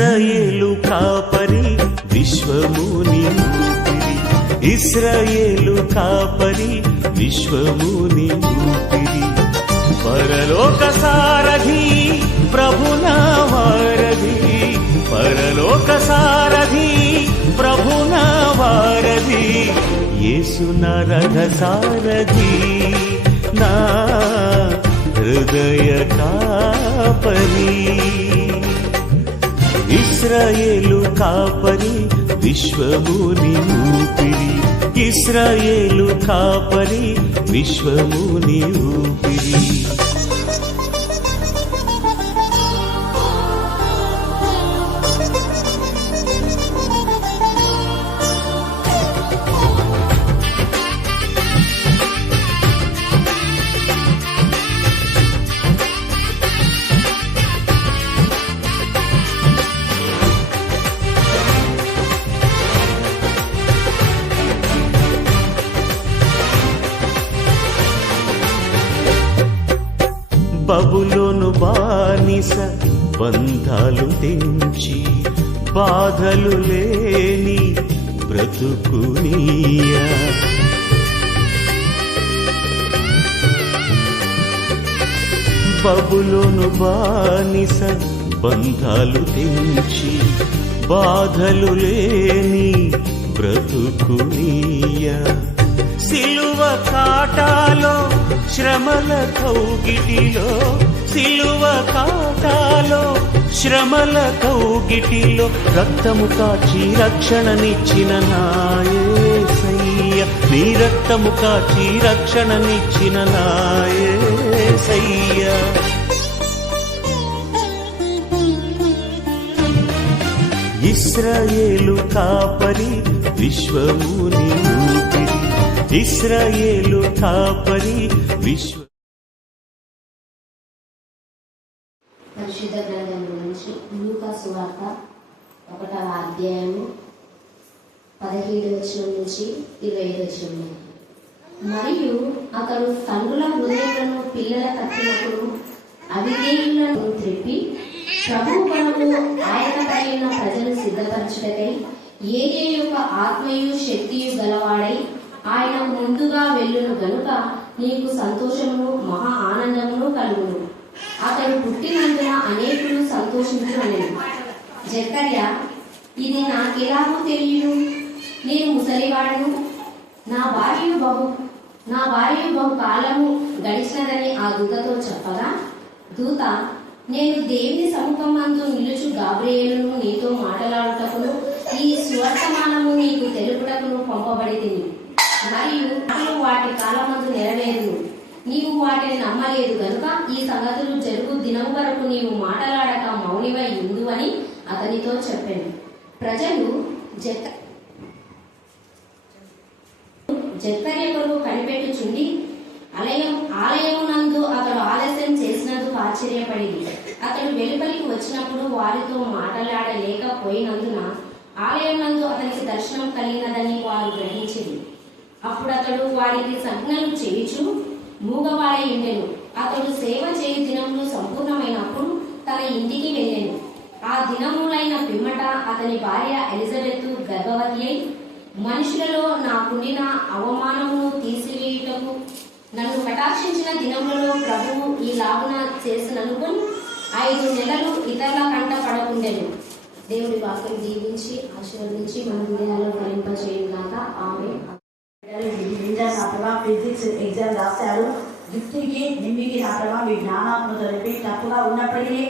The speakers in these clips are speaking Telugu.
ఇశ్రాయేలు కాపరి విశ్వముని ఊపిరి, ఇశ్రాయేలు కాపరి విశ్వముని ఊపిరి, పరలోక సారథి ప్రభునా వారధి, పరలోక సారథి ప్రభునా వారధి, యేసు నా రథ సారథి నా హృదయ కాపరి. ఇశ్రాయేలు కాపరి విశ్వముని ఊపిరి, ఇశ్రాయేలు కాపరి విశ్వముని ఊపిరి. బబులోను బానిస బంధాలు తెంచి బాధలు లేని బ్రతుకునియా, బబులోను బానిస బంధాలు తెంచి బాధలు లేని బ్రతుకునియా, సిలువ కాటాలో శ్రమల కౌగిటిలో, సిలువ కాటాలో శ్రమల కౌగిటిలో రక్తము కాచి రక్షణనిచ్చిన నా యేసయ్య, నీ రక్తము కాచి రక్షణనిచ్చిన నా యేసయ్య. ఇశ్రాయేలు కాపరి విశ్వముని ఊపిరి, ఇశ్రాయేలు కాపరి విశ్వ. పరిశుద్ధ గ్రంథం నుంచి లూకా సువార్త 1వ అధ్యాయము 17వ వచనం నుంచి 25వ వచనం. మరియు అతడు తండ్రుల హృదయాలను పిల్లల కట్టినప్పుడు అవిధేయులను త్రిప్పి ప్రభువు కొరకు ఆయనపై ఉన్న ప్రజలు సిద్ధపరచుటకై ఏదే యొక్క ఆత్మయు శక్తియు గలవాడై ఆయన ముందుగా వెళ్ళును గనుక నీకు సంతోషమును మహా ఆనందమును కలుగును. అతడు పుట్టినందున అనేకులు సంతోషించునని. జకర్య, ఇది నాకెలాగో తెలియదు, నేను ముసలివాడను, నా భార్య బహు కాలము గడిచినదని ఆ దూతతో చెప్పగా, దూత, నేను దేవుని సముఖమందు నిలుచు గాబ్రియేలును నీతో మాట్లాడుటకును ఈ సువర్తమానము నీకు తెలుపుటకును పంపబడితిని. మరియు వాటి కాలమందు నెరవేరును, నీవు వాటిని నమ్మలేదు గనుక ఈ సంగతులు జరుగు దినం వరకు నీవు మాట్లాడక మౌనివై ఉండు అని అతనితో చెప్పాను. ప్రజలు జకర్య కొరకు కనిపెట్టుచుండి ఆలయమునందు అతడు ఆలస్యం చేసినందుకు ఆశ్చర్యపడింది. అతడు వెలుపలికి వచ్చినప్పుడు వారితో మాట్లాడలేకపోయినందున ఆలయమునందు అతనికి దర్శనం కలిగినదని వారు గ్రహించింది. అప్పుడు అతడు వారికి సంజ్ఞలు చేయుచు మూగవాడై ఉండెను. అతడు సేవ చేయు దినములు సంపూర్ణమైనప్పుడు తన ఇంటికి వెళ్ళెను. ఆ దినములైన పిమ్మట అతని భార్య ఎలిజబెత్ గర్భవతి అయి, మనుషులలో నాకుండిన అవమానమును తీసివేయుటకు నన్ను కటాక్షించిన దినములలో ప్రభువు ఈ లాభన చేసిననుకొని 5 నెలలు ఇతరుల కంట పడకుండెను. దేవుడి వాక్యం దీవించి ఆశీర్వదించి మన హృదయాల్లో ఫలింపచేయుగాక. ఆమేన్. ఫిజిక్స్ ఎగ్జామ్ రాశారు. గిఫ్ట్కి నిమ్మికి నా ప్రభావ మీ జ్ఞానాత్మక తెలిపి తప్పుగా ఉన్నప్పటికీ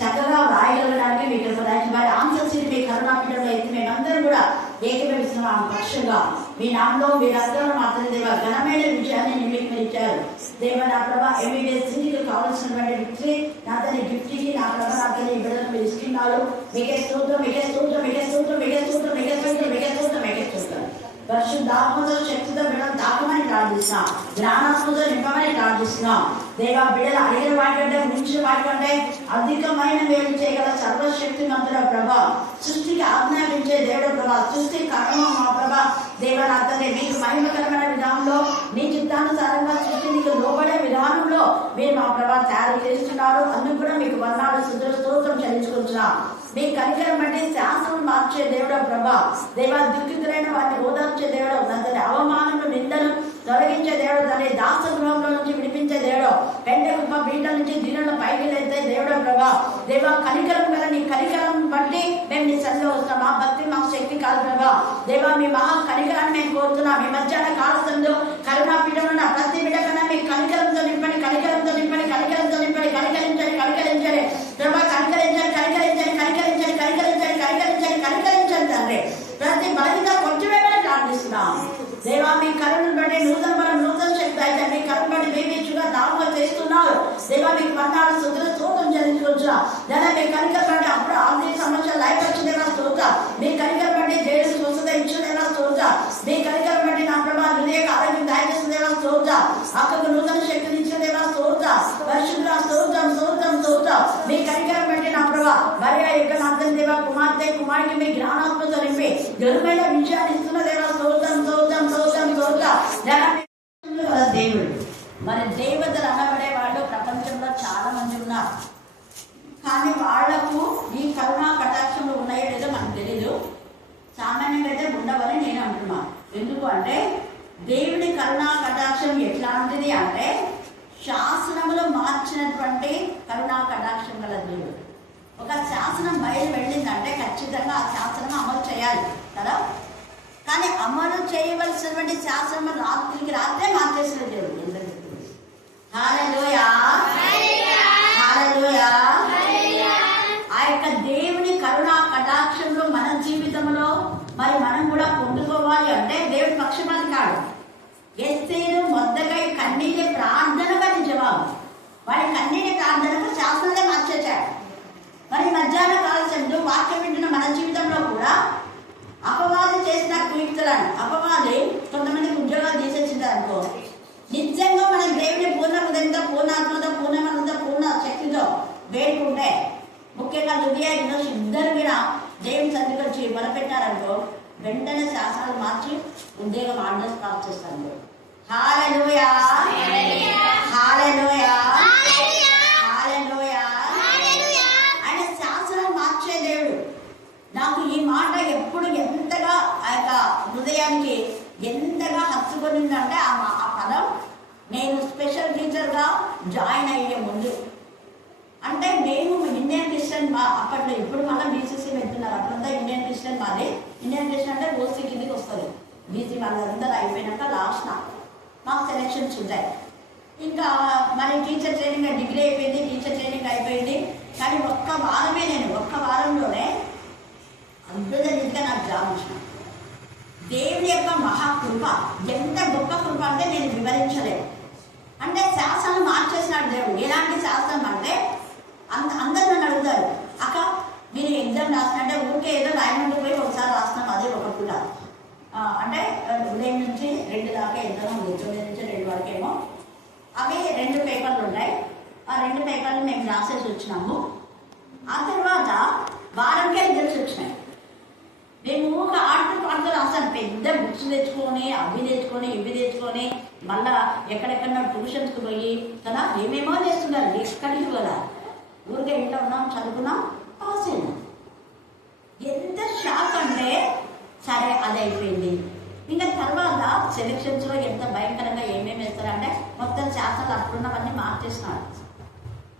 చక్కగా వ్రాయగలడానికి మీకు వారి ఆన్సర్స్ మీ కరుణాపీఠంలో అయితే మేమందరం కూడా ఏకీభవిస్తున్నాం. పక్షంగా మీ నామలో మీరందరూ మాత్రం దేవ ఘనమైన విజయాన్ని నిమ్మికి మీరు ఇచ్చారు. దేవ నా ప్రభా ఎంబీబీఎస్ సీట్కి కావాల్సినటువంటి విక్టరీ నా తన గిఫ్ట్కి నా ప్రభా నా తన బిడ్డలు మీరు ఇస్తున్నారు. మీకే స్తోత్రం, మీకే స్తోత్రం, మీకే స్తోత్రం, మీకే స్తోత్రం, మీకే స్తోత్రం, మీకే స్తోత్రం, మీకే స్తోత్రం. పరిశుద్ధాత్మతో శక్తితో బిడ్డలు దాకమని ప్రార్థిస్తున్నాం, జ్ఞానాత్మతో నింపమని ప్రార్థిస్తున్నాం. దేవా బిడ్డలు అడిగిన వాటికంటే మించిన వాటికంటే అధికమైన మేలు చేయగల సర్వశక్తి మంతుల ప్రభా, సృష్టికి ఆజ్ఞాపించే దేవుడు ప్రభా, సృష్టి కర్మ మా ప్రభా దేవనాథనే మీకు మహిమకరమైన విధానంలో మీ చిత్తానుసారంగా సృష్టికి లోబడే విధానంలో మీరు మా ప్రభా తయారు చేస్తున్నారు. అందుకు కూడా మీకు వర్ణాలు శుద్ధ స్తోత్రం చెల్లించుకుంటున్నాం. మీ కనికరం బట్టి శాసనం మార్చే దేవుడు ప్రభా. దేవా దుఃఖితులైన వారిని ఓదార్చే దేవుడు, దాని అవమానము నిందలు తొలగించే దేవుడు, దాని దాస గృహంలో నుంచి విడిపించే దేవుడు, పెండ కుప్ప బీటల నుంచి దీనుల పైకి లేతే దేవుడు ప్రభా. దేవా కనికరం కదా, నీ కనికరం బట్టి మేము నీ సన్నిధిలో వస్తాం. మా భక్తి మాకు శక్తి కాదు ప్రభా. దేవా మీ మహా కనికరాన్ని మేము కోరుతున్నాం. మీ మధ్యాహ్న కాలశంలో కరుణా పీఠం ఉన్న ప్రతి బిడ్డ కన్నా మీ కనికరంతో నింపండి, కనికరంతో నింపండి, కనికరంతో నింపండి. కనికరించండి, కనికరించండి ప్రభా, కనికరించండి, కనికరించండి, కనికరించండి, కనికరించండి, కనికరించండి, కనికరించండి తండ్రి. ప్రతి బలిత కొంచెమేమైనా ప్రార్థిస్తున్నాం దేవా. మీ కరుణను బట్టి నూతన బలం, నూతన శక్తి అయితే మీ కరుణ బట్టి మేమేచుగా దాముగా చేస్తున్నారు దేవా. మీకు మన్నాడు సుధుల స్తోత్రం చెల్లించుకోవచ్చున్నా లేదా మీ కనికర బట్టి అప్పుడు ఆర్థిక సమస్యలు లైఫ్ వచ్చిందేవా స్తోత్ర. మీ కనికర బట్టి జైలు స్వస్థత ఇచ్చిందేవా స్తోత్ర. మీ కనికర బట్టి నా ప్రభా హృదయకు ఆరోగ్యం దయచేస్తుందేవా స్తోత్ర. అక్కకు నూతన శక్తిని ఇచ్చిందేవా స్తోత్ర. పరిశుద్ధ స్తోత్రం, స్తోత్రం, స్తోత్రం. మీ కనికరం బట్టి నా ప్రభా భార్య యొక్క అర్థం దేవా, కుమార్తె కుమారుడికి మీ జ్ఞానాత్మతో నింపి ఘనమైన విజయాన్ని ఇస్తున్న దేవా స్తోత్రం, స్తోత్రం, స్తోత్రం, స్తోత్రం. దేవుడు మరి దేవతలు అనబడే వాళ్ళు ప్రపంచంలో చాలా మంది ఉన్నారు. కానీ వాళ్లకు ఈ కరుణా కటాక్షంలో ఉన్నాయో లేదో మనకు తెలీదు. సామాన్యంగా అయితే ఉండవని నేను అంటున్నాను. ఎందుకు అంటే దేవుని కరుణా కటాక్షం ఎట్లాంటిది అంటే శాసనములు మార్చినటువంటి కరుణా కటాక్షం గల దేవుడు. ఒక శాసనం బయలు వెళ్ళిందంటే ఖచ్చితంగా ఆ శాసనం అమలు చేయాలి కదా. కానీ అమలు చేయవలసినటువంటి శాసనం రాత్రికి రాత్రే మార్చేసిన దేవుడు. హల్లెలూయా, హల్లెలూయా. ఆ యొక్క దేవుని కరుణా కటాక్షంలో మన జీవితంలో మరి మనం కూడా పొందుకోవాలి అంటే దేవుడి పక్షపాతి కాడు. ఎస్తేరు మొద్దకై కన్నీటి ప్రార్థనగా జవాబు. వాడి కన్నీటి ప్రార్థనకు శాసనాలే మార్చేశాడు. మరి మధ్యాహ్న కాలశంలో వాక్యం వింటున్న మన జీవితంలో కూడా అపవాది చేసిన కుయుక్తులను, అపవాది కొంతమందికి ఉద్యోగాలు తీసేసింది అనుకో, నిజంగా మనం దేవుని పూర్ణ హృదయంతో, పూర్ణాత్మతో, పూర్ణ మనతో, పూర్ణ శక్తితో వేడుకుంటే, ముఖ్యంగా హృదయ ఇద్దరు కూడా దేవుని సన్నిధికి వచ్చి మొదలుపెట్టారనుకో, వెంటనే శాసనాలు మార్చి ఉద్యోగం ఆర్డర్స్ పాస్ చేస్తాను. హల్లెలూయా, హల్లెలూయా, హల్లెలూయా. ఆయన శాసనం మార్చే దేవుడు. నాకు ఈ మాట ఎప్పుడు ఎంతగా ఆ యొక్క హృదయానికి ఎంతగా హత్తుకొనిందంటే ఆ పదం నేను స్పెషల్ టీచర్గా జాయిన్ అయ్యే ముందు. అంటే నేను ఇండియన్ క్రిస్టియన్ అప్పట్లో, ఇప్పుడు మళ్ళీ బీసీసీ పెడుతున్నారు. అప్పుడంతా ఇండియన్ క్రిస్టియన్ మాది. ఇండియన్ క్రిస్టియన్ అంటే ఓసీ కిందకి వస్తుంది. బీసీ వాళ్ళందరూ అయిపోయినాక లాస్ట్ మాకు సెలెక్షన్స్ ఉంటాయి. ఇంకా మరి టీచర్ ట్రైనింగ్ డిగ్రీ అయిపోయింది, టీచర్ ట్రైనింగ్ అయిపోయింది. కానీ ఒక్క వారంలోనే అద్భుతంగా నాకు జాబ్ వచ్చిన దేవుని యొక్క మహాకృప. ఎంత గొప్ప కృప అంటే నేను వివరించలేను. అంటే శాసనం మార్చేసినాడు దేవుడు. ఎలాంటి శాసనం అంటే అందరూ నన్ను అడుగుతారు, అక్క మీరు ఎగ్జామ్ రాసినట్టే ఊరికే ఏదో రాయమంటూ పోయి ఒకసారి రాస్తున్నాం, అదే ఒక పూట. అంటే ఉదయం నుంచి 2 దాకా ఎగ్జామ్ ఉంది, 9 నుంచి 2 వరకు ఏమో. అవి 2 పేపర్లు ఉంటాయి. ఆ 2 పేపర్లు మేము రాసేసి వచ్చినాము. ఆ తర్వాత వారంకే రిజల్ట్స్ వచ్చినాయి. మేము ఊరికే ఆడుతూ రాస్తాను. పెద్ద బుక్స్ తెచ్చుకొని, అవి తెచ్చుకొని, ఇవి తెచ్చుకొని, మళ్ళా ఎక్కడెక్కడ ట్యూషన్స్కి పోయి కదా ఏమేమో చేస్తున్నారు. ఎక్కడికి కదా ఊరికే ఇంట్లో ఉన్నాం, చదువుకున్నాం, పాస్ అయినాం. ఎంత షాక్ అంటే సరే అది అయిపోయింది. ఇంకా తర్వాత సెలక్షన్స్లో ఎంత భయంకరంగా ఏమేమి వేస్తారంటే మొత్తం శాస్త్రాలు అప్పుడున్నవన్నీ మార్చేసినాడు.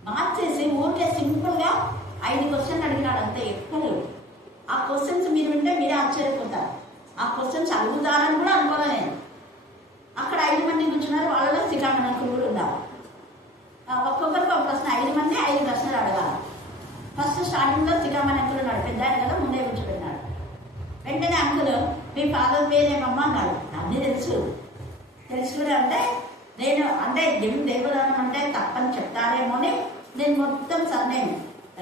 మార్చేసి ఊరికే సింపుల్గా 5 క్వశ్చన్లు అడిగినాడు, అంతే. ఎక్కలేదు. ఆ క్వశ్చన్స్ మీరు వింటే మీరే ఆశ్చర్యపోతారు. ఆ క్వశ్చన్స్ అడుగుతారని కూడా అనుకోలే నేను. అక్కడ 5 మంది కూర్చున్నారు, వాళ్ళలో శ్రీకామణకులు కూడా ఉన్నారు. ఒక్కొక్కరికి ఒక ప్రశ్న, 5 మంది 5 ప్రశ్నలు అడగాలి. ఫస్ట్ స్టార్టింగ్లో శ్రీకామణకులు ఉన్నాడు, పెద్ద ఆయన కదా, ముందే కూర్చోబెట్టినాడు. వెంటనే అంకులు మీ ఫాదర్ పేరేమమ్మా అన్నాడు. అన్నీ తెలుసు కూడా అంటే నేను అంటే దేవదానం అంటే తప్పని చెప్తారేమో అని నేను మొత్తం సర్నేను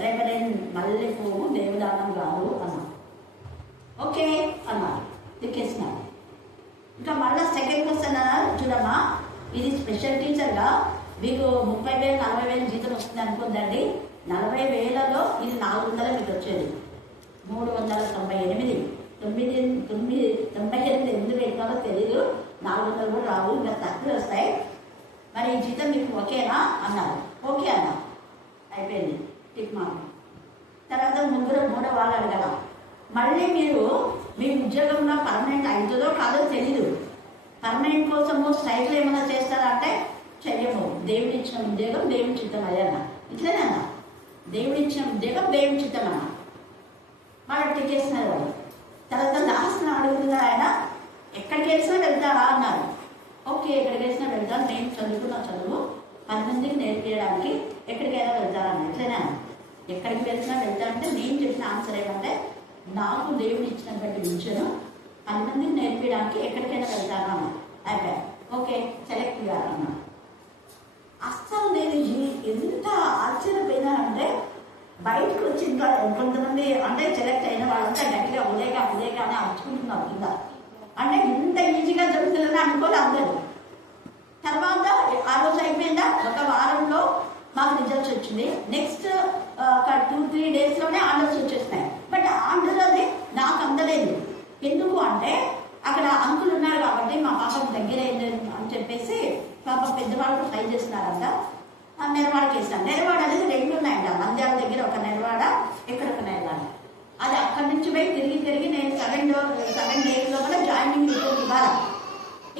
రెవరెండ్ మల్లెపువ్వు దేవదానం గారు అన్నా. ఓకే అన్నారు, తిక్కేసినాను. ఇంకా మళ్ళీ సెకండ్ క్వశ్చన్ అన్నారు, చూడమ్మా ఇది స్పెషల్ టీచర్గా మీకు 30,000 40,000 జీతం వస్తుంది అనుకుందండి. 40,000లో ఇది 400 మీకు వచ్చేది. 398 98 ఎందుకు పెట్టాలో తెలీదు. 400 కూడా రావు, ఇంకా తక్కువ వస్తాయి. మరి ఈ జీతం మీకు ఓకేనా అన్నారు. ఓకే అన్నా, అయిపోయింది. Tick mark. తర్వాత మూడో వాళ్ళు అడగల. మళ్ళీ మీరు మీ ఉద్యోగంలో పర్మనెంట్ అవుతుందో కాదో తెలీదు. పర్మనెంట్ కోసము స్ట్రైక్లు ఏమైనా చేస్తారా అంటే చెయ్యము. దేవుడు ఇచ్చిన ఉద్యోగం దేవుని చిత్తం అయ్యన్న, ఇట్లేనన్నా దేవుడు ఇచ్చిన ఉద్యోగం దేవుని చిత్తం అన్న. వాళ్ళు టికేసినారు వాళ్ళు. తర్వాత లాస్ట్ అడుగుతున్నారు ఆయన, ఎక్కడికి వేసినా వెళ్తారా అన్నారు. ఓకే, ఎక్కడికి వేసినా వెళ్తాను, నేను చదువుకున్న చదువు 10 మందికి నేర్పించడానికి ఎక్కడికైనా వెళ్తారన్న. ఇట్లనే ఎక్కడికి వెళ్తున్నా వెళ్తానంటే నేను చెప్పిన ఆన్సర్ ఏమంటే నాకు దేవుడు ఇచ్చినటువంటి విద్యను 10 మందికి నేర్పించడానికి ఎక్కడికైనా వెళ్తాను అన్న. అయిపోయా, ఓకే సెలెక్ట్ చేయాలన్నా. అస్సలు నేను ఎంత ఆశ్చర్యపోయినానంటే బయటకు వచ్చి ఇంకా కొంతమంది అంటే సెలెక్ట్ అయిన వాళ్ళంతా గట్టిగా ఉదయగా అని అర్చుకుంటున్నారు కింద. అంటే ఇంత ఈజీగా జరుగుతుందని అనుకోలే అందరూ. తర్వాత ఆ రోజు అయిపోయిందా, ఒక వారంలో మాకు రిజల్ట్స్ వచ్చింది. నెక్స్ట్ ఒక 2-3 డేస్లోనే ఆర్డర్స్ వచ్చేస్తున్నాయి. బట్ ఆర్డర్ అది నాకు అందలేదు. ఎందుకు అంటే అక్కడ అంకులు ఉన్నారు కాబట్టి మా పాపకు దగ్గర అయింది అని చెప్పేసి పాప పెద్దవాళ్ళకు ట్రై చేస్తున్నారంట. నెరవాడకి వేస్తాను. నెరవాడ అనేది 2 ఉన్నాయంట. నంద్యాల దగ్గర ఒక నెరవాడ, ఇక్కడ ఒక నెరవాడ. అది అక్కడి నుంచి పోయి తిరిగి నేను 7 days లోపల జాయినింగ్ రిపోర్ట్ ఇవ్వాలి.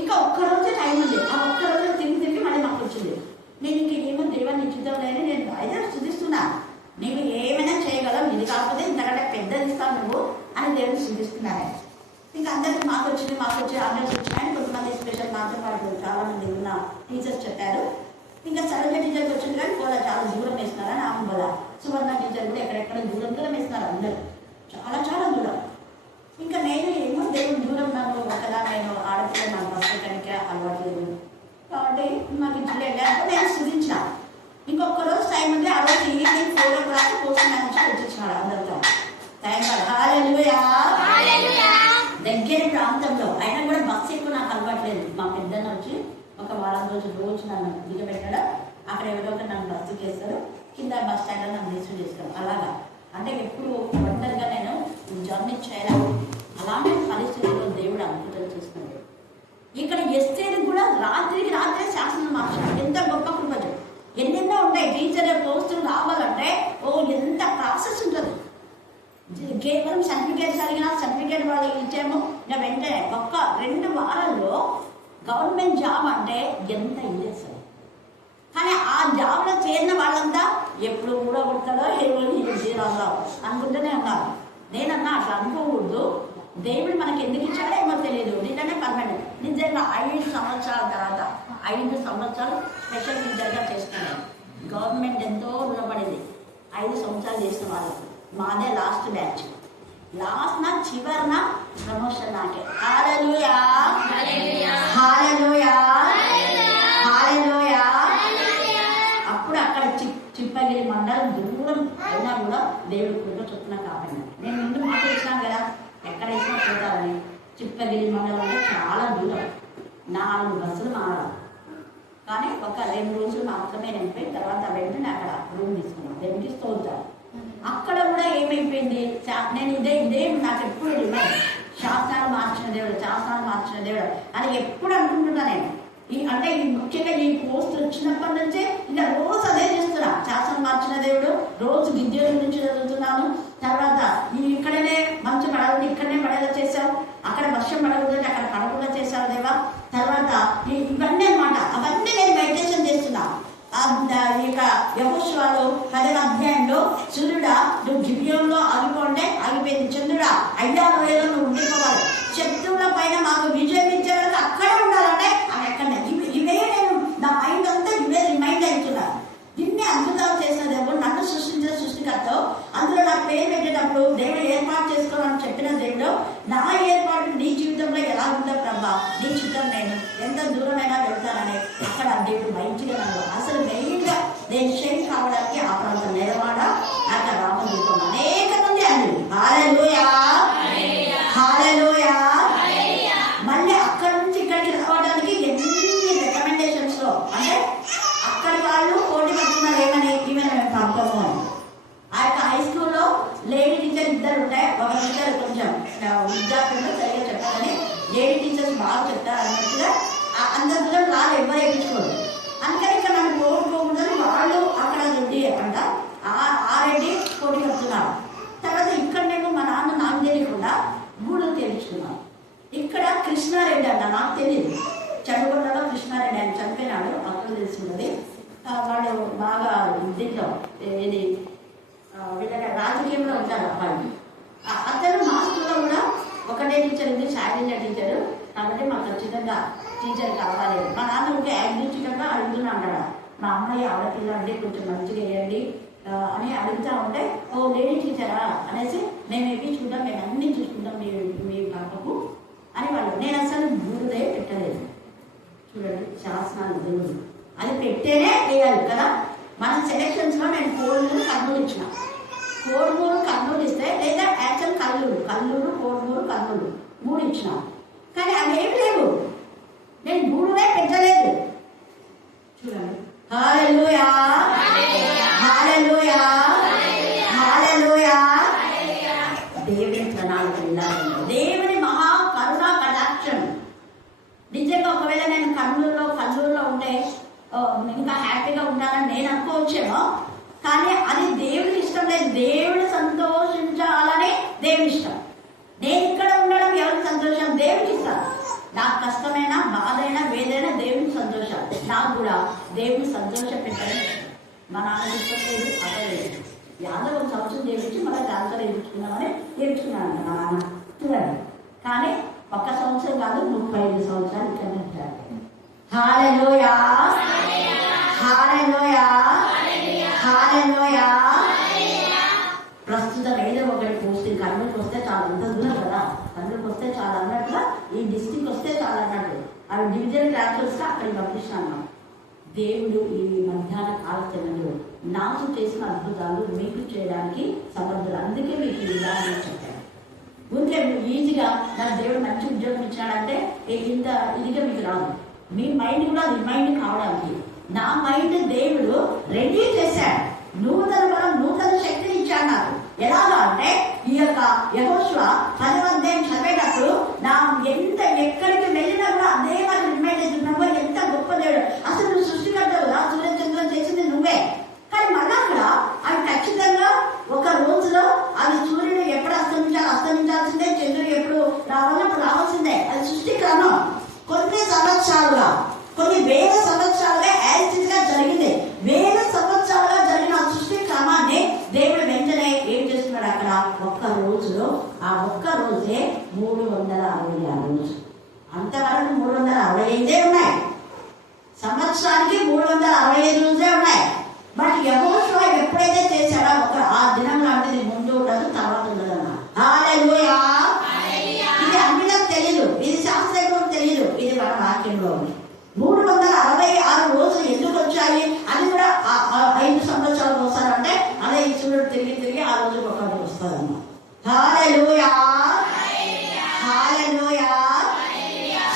ఇంకా ఒక్కరోజే టైం ఉంది. ఆ ఒక్కరోజు తిరిగి మళ్ళీ మాకు వచ్చింది. నేను ఇంక ఏమో దేవాన్ని ఇచ్చుద్దాం లేని నేను అయితే శుద్ధిస్తున్నా. నీవు ఏమైనా చేయగలవు, ఇది కాకపోతే ఇంతకంటే పెద్దది ఇస్తావు నువ్వు అని దేవుని శుద్ధిస్తున్నాను. ఇంకా అందరికి మాకు వచ్చి ఆర్డర్స్ వచ్చినాయని కొంతమంది స్పెషల్ మాతో పాటు చాలా మంది ఉన్న టీచర్స్ చెప్పారు. ఇంకా సరళ టీచర్కి వచ్చింది కానీ కూడా చాలా దూరం వేస్తున్నారని ఆమె బల. సువర్ణ టీచర్ కూడా ఎక్కడెక్కడ దూరం వేస్తున్నారు అందరూ, చాలా దూరం. ఇంకా నేను ఏమో దేవుడు దూరం నన్ను ఒకదా నేను ఆడపిల్ల నాకు బతకడానికే అలవాటు లేదు కాబట్టి నాకు ఇంట్లో వెళ్ళాక నేను స్థుతించిన. ఇంకొక రోజు టైం ఉంది. ఆ రోజు ఈవినింగ్ 4 o'clock కోసం నుంచి వచ్చేసినాడు అందరితో. టైం హల్లెలూయా దగ్గర ప్రాంతంలో అయినా కూడా బస్సు ఎక్కువ నాకు అలవాట్లేదు. మా పెద్దన్న వచ్చి ఒక వారం రోజు నన్ను దిగబెట్టాడు. అక్కడ ఎవరో ఒకరు నన్ను బస్సుకి వేస్తారు, కింద బస్ స్టాండ్లో నన్ను రిసీవ్ చేస్తారు. అలాగా అంటే ఎప్పుడు ఒంటరిగా నేను జర్నీ చేయలేదు. అలాంటి పరిస్థితుల్లో దేవుడు అద్భుతాలు చేస్తున్నాడు. ఇక్కడ ఎస్తేది కూడా రాత్రికి రాత్రే శాసనం మార్చాడు. ఎంత గొప్ప కృపజు. ఎన్నెన్నో ఉంటాయి. టీచర్ పోస్టులు రావాలంటే ఎంత ప్రాసెస్ ఉంటుంది. కేవలం సర్టిఫికేట్స్ అడిగినా సర్టిఫికేట్ వాళ్ళకి ఇచ్చాము, ఇంకా వెంటనే 1-2 వారాల్లో గవర్నమెంట్ జాబ్ అంటే ఎంత ఇది అసలు. కానీ ఆ జాబ్లో చేరిన వాళ్ళంతా ఎప్పుడు కూడా కొడతాడో జీరాలో అనుకుంటూనే ఉన్నారు. నేనన్నా అట్లా అనుకోకూడదు. దేవుడు మనకి ఎందుకు ఇచ్చాడో ఏమో తెలియదు. నిజంగానే పర్మనెంట్. నిజంగా 5 సంవత్సరాల తర్వాత 5 సంవత్సరాలు స్పెషల్ టీచర్గా చేస్తున్నాను. గవర్నమెంట్ ఎంతో రుణపడింది. 5 సంవత్సరాలు చేసిన వాళ్ళకు. మాదే లాస్ట్ బ్యాచ్. చివరిన ప్రమోషన్ నాకే. హల్లెలూయా హల్లెలూయా హల్లెలూయా. అప్పుడు అక్కడ చిప్పగిరి మండలం దూరం అయినా కూడా దేవుడు కృప చొప్పున కాపాడినా. నేను ముందు మాట ఇచ్చినాను కదా ఎక్కడ ఇచ్చినా చూడాలని. చిప్పగిరి మండలం అంటే చాలా దూరం, 4 బస్సులు మారాలి. కానీ ఒక 2 రోజులు మాత్రమే నింపి తర్వాత వెంటనే అక్కడ రూమ్ తీసుకున్నాను. దేవుడికి స్తోత్రం. అక్కడ కూడా ఏమైపోయింది, నేను ఇదే నాకు ఎప్పుడు రిమైండ్, శాస్త్రాలు మార్చిన దేవుడు అని ఎప్పుడు అనుకుంటున్నా నేను. అంటే ముఖ్యంగా ఈ పోస్ట్ వచ్చినప్పటి నుంచే ఇంకా రోజు అదే చేస్తున్నా. శాస్త్రం మార్చిన దేవుడు, రోజు గిద్యోని నుంచి చదువుతున్నాను. తర్వాత ఇక్కడనే మంచు పడవని ఇక్కడనే పడేలా చేశావు, అక్కడ వర్షం పడకూడదు అక్కడ పడకుండా చేశావు దేవా. తర్వాత ఇవన్నీ అనమాట, అవన్నీ నేను మెడిటేషన్ చేస్తున్నా. ఇక యెహోషువలో 10వ అధ్యాయంలో సూర్యుడా నువ్వు గిబియోనులో ఆగిపోయింది, చంద్రుడా అయ్యా లోయలో నువ్వు ఉండిపోవాలి, శత్రువుల పైన మాకు విజయం ఇచ్చే వరకు అక్కడే ఉండాలంటే అవి ఎక్కడనే. ఇవే నేను నా మైండ్ అంతా ఇవే రిమైండ్ అవుతున్నా. ఇన్ని అద్భుతాలు చేసిన దేవుడు, నన్ను సృష్టించిన సృష్టికర్త, అందులో నా పేరు పెట్టేటప్పుడు దేవుడు ఏర్పాటు చేసుకోవాలని చెప్పిన దేవుడు, నా ఏర్పాటు నీ జీవితంలో ఎలా ఉందో ప్రభా, నీ చిత్తం నేను ఎంత దూరమైనా వెళ్తానని అక్కడ దేవుడు మంచిగా నన్ను అసలు మెయిన్గా నేను షేక్ కావడానికి ఆ ప్రాంతం నిలవాడ అక్కడ రామదూతం అనేక మంది అండి. హల్లెలూయా హల్లెలూయా. మళ్ళీ అక్కడ నుంచి ఇక్కడికి రావడానికి ఎన్ని రికమెండేషన్స్ లో అంటే అక్కడి వాళ్ళు పోటీ పడుతున్నారు ఏమని, ఈమెను మేము పంపము అని. ఆ యొక్క హై స్కూల్లో లేడీ టీచర్ 2 ఉంటాయి. ఒక టీచర్ కొంచెం విద్యార్థులు సరిగా చెప్పాలని, లేడీ టీచర్స్ బాగా చెప్తారు అన్నట్టుగా అందరిలో వాళ్ళు ఎవరు వేయించుకోరు. అందుకని ఇక్కడ నన్ను కోరుకోకూడదని వాళ్ళు అక్కడ ఉండి అంట. ఆ ఇది వీళ్ళ రాజకీయంలో ఉంటారు అబ్బాయి. అతను మా స్కూల్లో కూడా ఒకటే టీచర్ ఉంది, శారీల టీచరు. కాబట్టి మాకు ఖచ్చితంగా టీచర్ కావాలి. మా నాన్న ఉంటే యాగ్నిస్టిక్గా అడుగుతున్నా అంటాడు. మా అమ్మాయి ఆడపిల్ల అంటే కొంచెం మంచిగా వేయండి అని అడుగుతూ ఉంటే, ఓ లేడీ టీచరా అనేసి మేము వేయించుకుంటాం, మేము అన్నీ చూసుకుంటాం మీ పాపకు అని వాళ్ళు. నేను అసలు బూరుదే పెట్టలేదు. చూడండి శాసనాలు దేవుడు అది పెట్టేనే వేయాలి కదా. మన సెలక్షన్స్లో నేను కోడుమూరు కర్నూలు ఇచ్చిన. కోడుమూరు కర్నూలు ఇస్తే లేదా యాక్చువల్ కల్లూరు కోడుమూరు కర్నూలు 3 ఇచ్చిన. కానీ అవి ఏమి లేవు, నేను బూరుదే పెట్టలేదు. చూడండి హల్లెలూయా హల్లెలూయా హల్లెలూయా. దేవుని ప్రణాళిక ఉండాలి, దేవుని మహా కరుణా కటాక్షం. నిజంగా ఒకవేళ నేను కల్లూరులో ఉంటే ఇంకా హ్యాపీగా ఉండాలని నేను అనుకోవచ్చేమో, కానీ అది దేవుడికి ఇష్టం లేదు. దేవుడు సంతోషించాలని దేవుని ఇష్టం. నేను ఇక్కడ ఉండడం ఎవరికి సంతోషం? దేవుడికి ఇష్టం. నాకు కష్టమైనా బాధైనా వేదైనా దేవుడికి సంతోషం. నాకు కూడా దేవుడిని సంతోషం పెట్టడం మా నాన్న ఇష్టలేదు, అవ్వలేదు. యాదవ్ 1 సంవత్సరం చేయించి మళ్ళీ ట్రాన్స్ఫర్ చేయించుకున్నామని చేయించుకున్నాను మా నాన్న. చూడండి, కానీ 1 సంవత్సరం కాదు 35 సంవత్సరాలు ఇక్కడ ఉంటారు. హల్లెలూయా హల్లెలూయా హల్లెలూయా. ప్రస్తుతం ఏదో ఒకటి పోస్టింగ్ కర్నూలుకి వస్తే చాలా, అంత దూరం కదా, కర్నూలుకి వస్తే చాలా అన్నట్టుగా ఈ డిస్ట్రిక్ట్ వస్తే చాలా అన్నట్టు అవి డివిజన్ ట్రాన్స్ఫర్స్గా అక్కడికి పంపిస్తున్నాను. దేవుడు ఈ మధ్యాహ్న కాల సమయంలో నాకు చేసిన అద్భుతాలు మీకు చేయడానికి సమర్థులు. అందుకే మీకు ఈ ఉదాహరణ చెప్పాను. ఊరికే ఈజీగా నాకు దేవుడు మంచి ఉద్యోగం ఇచ్చాడంటే ఇంత ఇదిగా మీకు రాదు. మీ మైండ్ కూడా రిమైండ్ కావడానికి నా మైండ్ దేవుడు రెడీ చేశాడు. నూతన బలం నూతన శక్తిని ఇచ్చాడు నాకు. ఎలాగా అంటే ఈ యొక్క యెహోషువ 10వ అధ్యాయం చదివేటప్పుడు నా ఎక్కడికి వెళ్ళినా కూడా అదే నాకు రిమైండ్ అవుతున్నావు, ఎంత గొప్ప దేవుడు. అసలు నువ్వు సృష్టికర్తవుగా సూర్యచంద్రం చేసింది నువ్వే. కానీ మళ్ళా కూడా అవి ఖచ్చితంగా ఒక రోజులో అది సూర్యుడు ఎప్పుడు అస్తమించాల్సిందే, చంద్రుడు ఎప్పుడు రావాలప్పుడు రావాల్సిందే. అది సృష్టి క్రమం. కొన్ని సంవత్సరాలుగా, కొన్ని వేల సంవత్సరాలుగా యాక్సిడ్గా జరిగింది. వేల సంవత్సరాలుగా జరిగిన సృష్టి క్రమాన్ని దేవుడు వెంటనే ఏం చేస్తున్నాడు అక్కడ ఒక్క రోజులో. ఆ ఒక్క రోజే 366 రోజు. అంతవరకు 365 ఉన్నాయి. సంవత్సరానికి 365 రోజులే ఉన్నాయి. బట్ యెహోషువ ఎప్పుడైతే చేశాడో ఆ దినం లాంటిది ముందు ఉండదు, తర్వాత ఉండదన్న. హల్లెలూయా. ఇది అన్నిలకు తెలియదు, ఇది శాస్త్రం తెలియదు, ఇది మన వాక్యంలో ఉంది. 366 రోజులు ఎందుకు వచ్చాయి? అది కూడా 5 సంవత్సరాలు వస్తారంటే అదే ఈ సూర్యుడు తిరిగి ఆ రోజు ఒకటి వస్తారన్న. హల్లెలూయా హల్లెలూయా.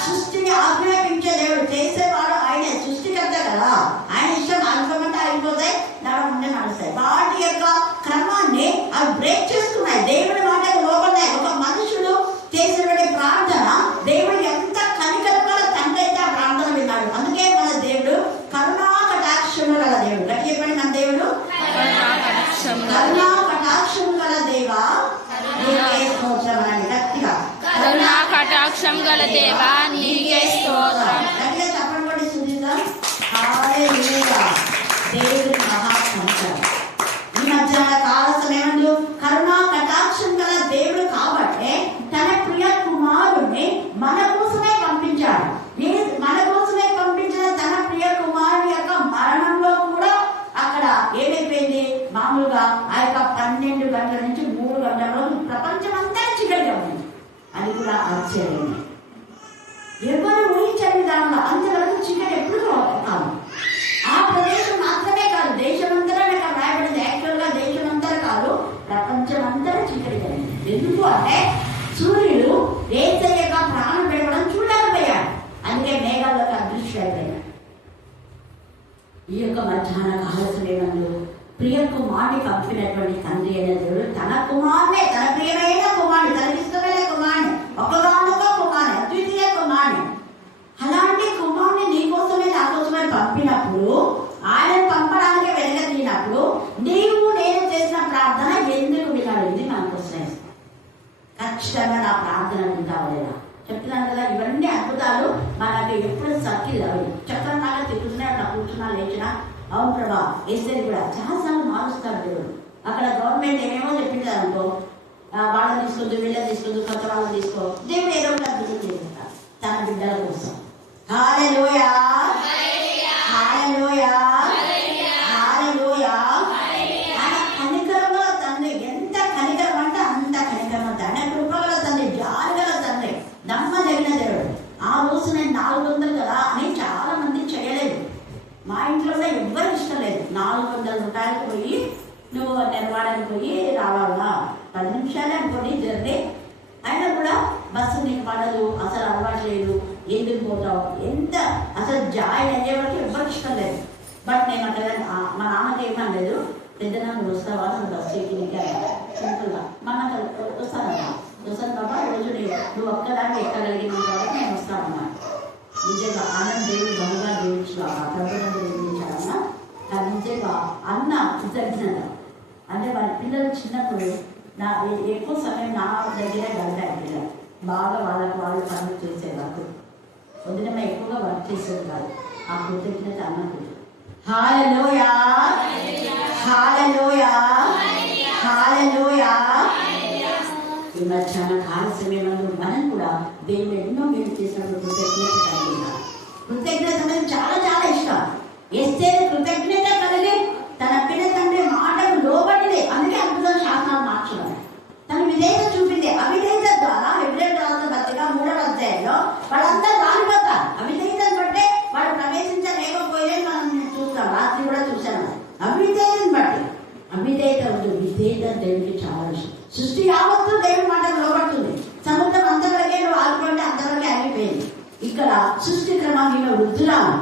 సృష్టిని ఆజ్ఞాపించే దేవుడు, చేసేవాడు ఆయనే, సృష్టికర్త కదా. ఆయన ఇష్టం అనుకోమంటే అయిపోతాయి, నడమంటే నడుస్తాయి. వాటి యొక్క క్రమాన్ని అవి బ్రేక్ చేస్తున్నాయి. దేవుడి మాటకు లోపలే ఒక మనుషుడు చేసినటువంటి ప్రార్థన దేవుడు ఎంత కనికరమైన తండ్రి అయితే ఆ ప్రార్థన విన్నాడు. అందుకే మన దేవుడు కరుణా కటాక్షము గల దేవుడు. గట్టి చెప్పండి, మన దేవుడు కరుణా కటాక్షము గల దేవా నీకే స్తోత్రం అని గట్టిగా. కరుణా కటాక్షం గల దేవా నీకే స్తోత్రం. గట్టిగా చెప్పండి సునీత. హల్లెలూయా. దేవుడి మహాసంకరం. ఈ మధ్యాహ్న కాల సమయంలో కరుణా కటాక్షం గల దేవుడు కాబట్టి తన ప్రియ కుమారుడిని మన కోసమే పంపించాడు. మన కోసమే పంపించిన తన ప్రియ కుమారుని యొక్క మరణంలో కూడా అక్కడ ఏమైపోయింది? మామూలుగా ఆ యొక్క 12 గంటల నుంచి 3 గంటల రోజు ప్రపంచం అంతా చీకటిగా ఉంది. అది కూడా ఆశ్చర్యం. ఎవరు ఊహించని విధానంలో అంతవరకు చీకటి ఎప్పుడు కాదు. ఆ ప్రదేశం మాత్రమే కాదు, దేశమంతా అక్కడ రాయబడింది. యాక్చువల్ గా దేశమంతా కాదు, ప్రపంచం అంతా చీకటిగా ఉంది. ఎందుకు అంటే సూర్యుడు ఏసయ్యగా ప్రాణం పెరగడం చూడలేకపోయాడు. అందుకే మేఘాలకు అదృశ్యమైపోయాడు. ఈ యొక్క మధ్యాహ్న కాల సమయంలో ప్రియ కుమారుని పంపినటువంటి తండ్రి అయిన దేవుడు తన కుమారునే, తన ప్రియమైన కుమారుని, తనకి ఇష్టమైన కుమారుని, ఒకగానొక కుమారుని, అద్వితీయ కుమారుని, అలాంటి కుమారుని నీకోసమే నాకోసమే పంపినప్పుడు, ఆయన పంపడానికి వెనకతీనప్పుడు నీవు నేను చేసిన ప్రార్థన ఎందుకు వినాలి? ఇది మనకు వస్తాయి. ఖచ్చితంగా నా ప్రార్థన వింటావా లేదా? చెప్తున్నాను కదా, ఇవన్నీ అద్భుతాలు మనకి ఎప్పుడు సక్కిలు అవి చక్కగా తిరుగుతున్నాయి. అట్లా కూర్చున్నా లేచినా అవును ప్రభా ఎస్ఐ కూడా చాలాసార్లు మారుస్తాడు దేవుడు. అక్కడ గవర్నమెంట్ ఏమేమో చెప్పింది అనుకో, వాళ్ళని తీసుకొద్దు, వీళ్ళని తీసుకొద్దు, కొత్త వాళ్ళని తీసుకో, దేవుడు ఏదో ఒకటి అద్భుతం చేస్తాడు తన బిడ్డల కోసం. హల్లెలూయా హల్లెలూయా హల్లెలూయా. ఆయన కనికరముల తండ్రి, ఎంత కనికరం అంటే అంత కనికరం. ఆయన కృపగల తండ్రి, జాలిగల తండ్రి, నమ్మదగిన దేవుడు. ఆ రోజు నేను 400 కదా అని చాలా మంది చేయలేదు. మా ఇంట్లో కూడా ఎవ్వరికి ఇష్టం లేదు. 400 రూపాయలకు పోయి నువ్వు నిర్వాడానికి పోయి రావాలా, 10 నిమిషాలే అనుకోండి జర్నీ. అయినా కూడా బస్సు నీకు పడదు, అసలు అలవాటు లేదు, ఎందుకు పోతావు, ఎంత అసలు జాయిన్ అయ్యే వరకు ఎవ్వరికి ఇష్టం లేదు. బట్ నేను అక్కడ మా నాన్నకి ఏమనలేదు, పెద్దనా నువ్వు వస్తావా, నువ్వు బస్సు ఎక్కి సింపుల్గా మా అన్న వస్తాను బాబా, రోజు నువ్వు ఒక్కదాన్ని ఎక్కగలిగిన కాబట్టి నేను వస్తానమ్మా. నిజంగా అన్నం దేవుడు బహుగా దేవుడు ప్రభుత్వం దేవుడించాడన్నా. కానీ నిజంగా అన్న కృతజ్ఞత అంటే వాళ్ళ పిల్లలు చిన్నప్పుడు ఎక్కువ సమయం నా దగ్గరే గడిపారు. పిల్లలు బాగా వాళ్ళు పనులు చేసేవారు. వదిన ఎక్కువగా వర్క్ చేసేది కాదు. ఆ కృతజ్ఞత అన్నప్పుడు. హల్లెలూయా హల్లెలూయా హల్లెలూయా. ఈ మధ్యాహ్న కాల సమయంలో మనం కూడా దేవుడు ఎన్నో మేలు చేసినప్పుడు కృతజ్ఞత కలిగి ఉండాలి. కృతజ్ఞత అనేది చాలా చాలా ఇష్టం. ఎస్తేరు కృతజ్ఞత కలిగి తన పిల్ల తండ్రి మాటకు లోబడింది. అందుకే అద్భుతం శాసనాలు మార్చున్నాడు. తన విధేయత చూపింది. అవిధేయత ద్వారా హెబ్రేయుల రాసిన పత్రిక 3వ అధ్యాయంలో వాళ్ళందరూ రాలిపోతారు. అవిధేయతను బట్టే వాళ్ళు ప్రవేశించలేకపోయే మనం చూస్తాం. రాత్రి కూడా చూశాను. అవిధేయతను బట్టి అవిధేయత ఉంటుంది. విధేయత దేవుడికి చాలా ఇష్టం. సృష్టి యావత్తు దేవుడి మాటకు లోబడుతుంది. సముద్రం అంతవరకే నువ్వు ఆగిపోయింటే అంతవరకే ఆగిపోయింది. ఇక్కడ సృష్టి క్రమంలో వృద్ధురాలు